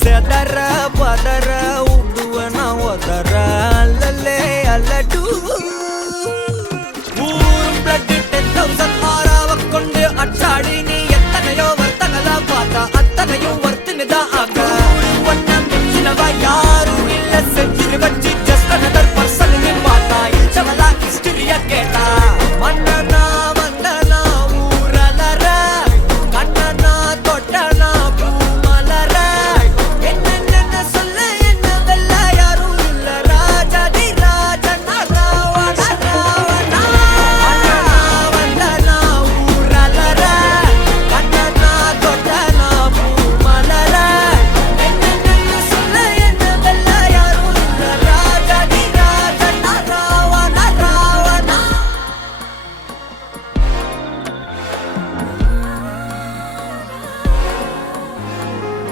செதற பதற உடுவன ஒதற அல்லலே அல்லடு ஊரும் பிளட் 10,000 ஆறாவ கொண்டு அச்சாடி நீ எத்தனையோ வர்த்தகலா பார்த்தா அத்தனையும் வர்த்தினுதான் ஆக ஒன்ன மிஞ்சினவ யாரும் இல்ல செஞ்சிரு வச்சு ஜஸ்ட் அனதர் பர்சன் நீ பார்த்தா இச்சவலா ஹிஸ்டரிய கேட்டா மன்னனா வந்தனா ஊரலற கண்ணனா தொட்டனா பூமலற என்ன சொல்ல என்ன வெல்ல யாரும் இல்ல ராஜாதி ராஜனா ராவண ராவணா மன்னனா வந்தனா ஊரலற கண்ணனா தொட்டனா பூமலற என்ன சொல்ல என்ன வெல்ல யாரும் இல்ல ராஜாதி ராஜனா ராவண ராவணா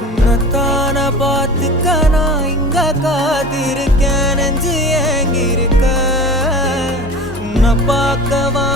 உன்னத்தான பார்த்துக்க நான் இங்க காத்திருக்கேன் நெஞ்சு ஏங்கிருக்க உன்னை பார்க்கவா